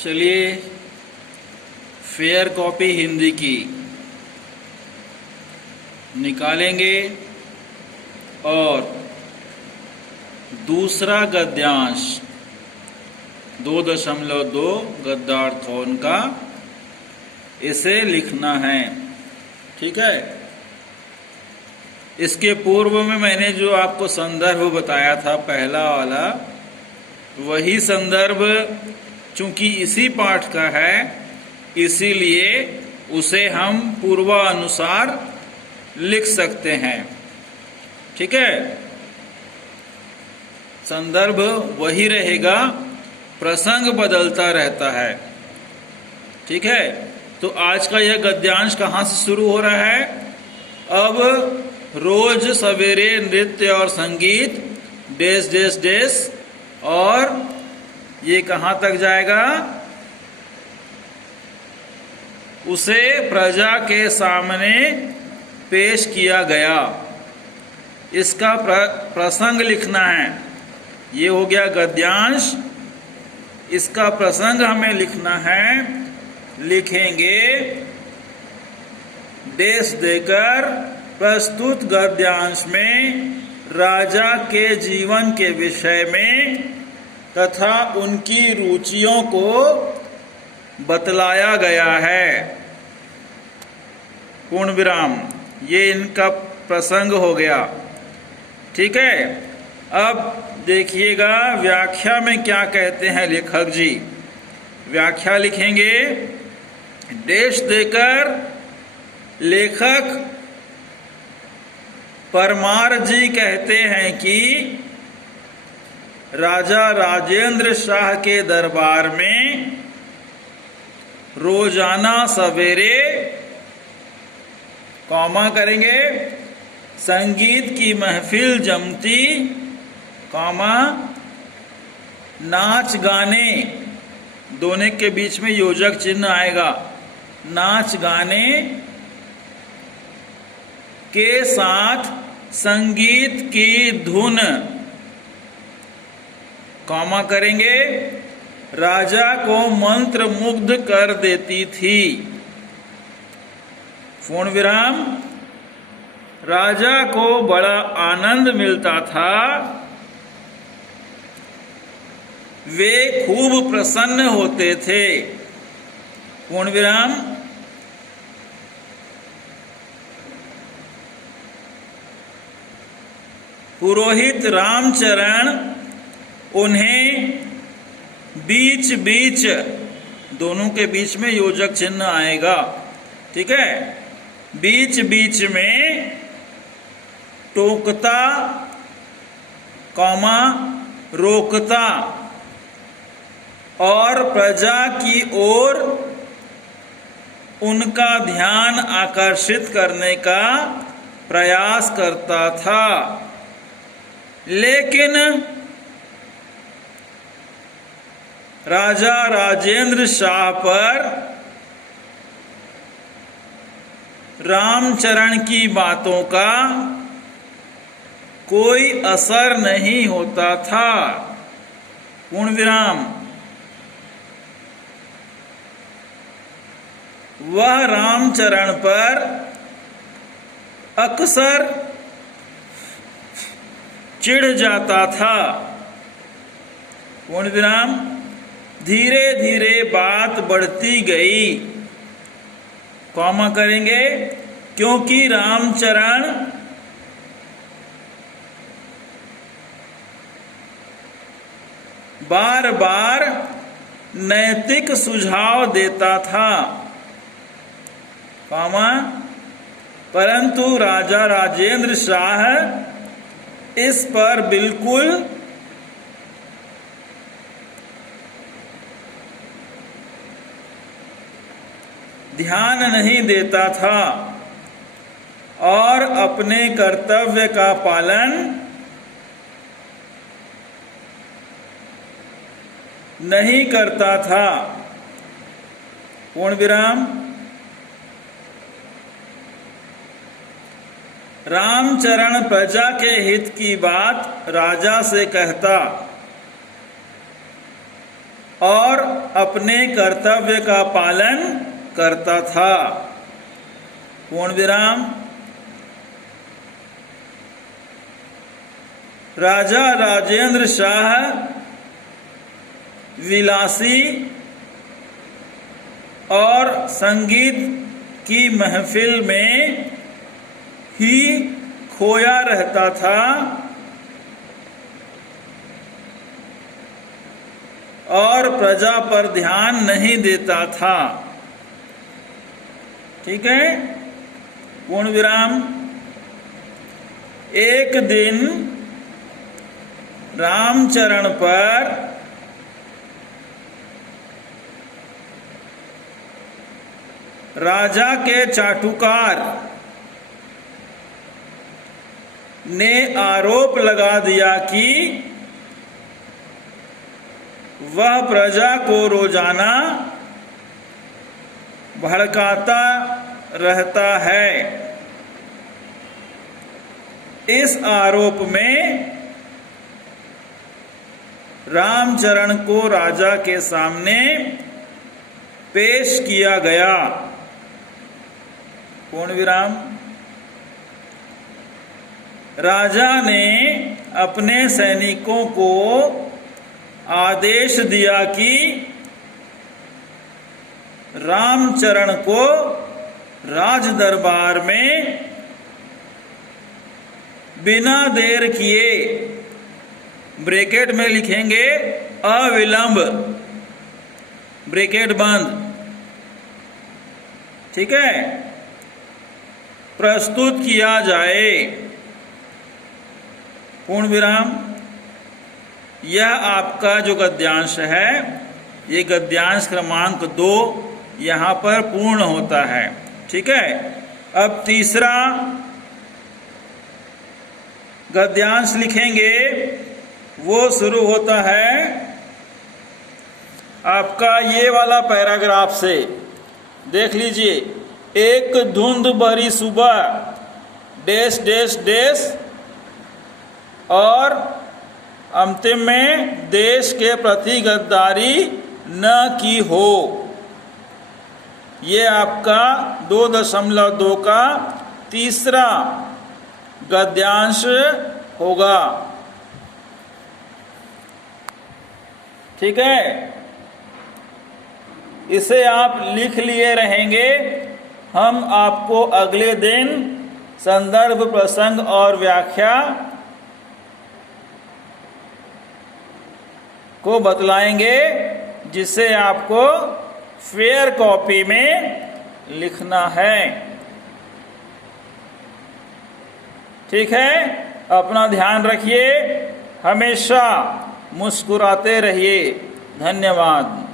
चलिए fair copy Hindi की निकालेंगे और दूसरा गद्यांश 2.2 गद्यार्थों का इसे लिखना है। ठीक है। इसके पूर्व में मैंने जो आपको संदर्भ बताया था पहला वाला, वही संदर्भ चूंकि इसी पाठ का है इसीलिए उसे हम पूर्वानुसार लिख सकते हैं। ठीक है। संदर्भ वही रहेगा, प्रसंग बदलता रहता है। ठीक है। तो आज का यह गद्यांश कहाँ से शुरू हो रहा है? अब रोज सवेरे नृत्य और संगीत डेस डेस डेस, और ये कहाँ तक जाएगा? उसे प्रजा के सामने पेश किया गया। इसका प्रसंग लिखना है। ये हो गया गद्यांश। इसका प्रसंग हमें लिखना है। लिखेंगे डेस देकर प्रस्तुत गद्यांश में राजा के जीवन के विषय में तथा उनकी रुचियों को बतलाया गया है। पूर्ण विराम। ये इनका प्रसंग हो गया। ठीक है। अब देखिएगा व्याख्या में क्या कहते हैं लेखक जी। व्याख्या लिखेंगे डेश देकर लेखक परमार जी कहते हैं कि राजा राजेंद्र शाह के दरबार में रोजाना सवेरे कॉमा करेंगे संगीत की महफिल जमती, कॉमा नाच गाने, दोनों के बीच में योजक चिन्ह आएगा, नाच गाने के साथ संगीत की धुन, कॉमा करेंगे राजा को मंत्र मुग्ध कर देती थी, पूर्ण विराम। राजा को बड़ा आनंद मिलता था। वे खूब प्रसन्न होते थे, पूर्ण विराम। पुरोहित रामचरण उन्हें बीच बीच, दोनों के बीच में योजक चिन्ह आएगा। ठीक है। बीच बीच में टोकता, कॉमा रोकता और प्रजा की ओर उनका ध्यान आकर्षित करने का प्रयास करता था। लेकिन राजा राजेंद्र शाह पर रामचरण की बातों का कोई असर नहीं होता था, पूर्ण विराम। वह रामचरण पर अक्सर चिढ़ जाता था, पूर्ण विराम। धीरे धीरे बात बढ़ती गई, कॉमा करेंगे क्योंकि रामचरण बार बार नैतिक सुझाव देता था, कॉमा परंतु राजा राजेंद्र शाह इस पर बिल्कुल ध्यान नहीं देता था और अपने कर्तव्य का पालन नहीं करता था, पूर्ण विराम। रामचरण प्रजा के हित की बात राजा से कहता, और अपने कर्तव्य का पालन करता था। पूर्ण विराम। राजा राजेंद्र शाह विलासी और संगीत की महफिल में ही खोया रहता था और प्रजा पर ध्यान नहीं देता था। ठीक है। पूर्ण विराम। एक दिन रामचरण पर राजा के चाटुकार ने आरोप लगा दिया कि वह प्रजा को रोजाना भड़काता रहता है। इस आरोप में रामचरण को राजा के सामने पेश किया गया। पूर्ण विराम। राजा ने अपने सैनिकों को आदेश दिया कि रामचरण को राज दरबार में बिना देर किए, ब्रैकेट में लिखेंगे अविलंब, ब्रैकेट बंद, ठीक है, प्रस्तुत किया जाए। पूर्ण विराम। यह आपका जो गद्यांश है, ये गद्यांश क्रमांक 2 यहाँ पर पूर्ण होता है। ठीक है। अब तीसरा गद्यांश लिखेंगे, वो शुरू होता है आपका ये वाला पैराग्राफ से। देख लीजिए, एक धुंध भरी सुबह डैश डैश डैश, और अंतिम में देश के प्रति गद्दारी न की हो। ये आपका 2.2 का तीसरा गद्यांश होगा। ठीक है। इसे आप लिख लिए रहेंगे। हम आपको अगले दिन संदर्भ, प्रसंग और व्याख्या को बतलाएंगे, जिसे आपको फेयर कॉपी में लिखना है। ठीक है। अपना ध्यान रखिए, हमेशा मुस्कुराते रहिए। धन्यवाद।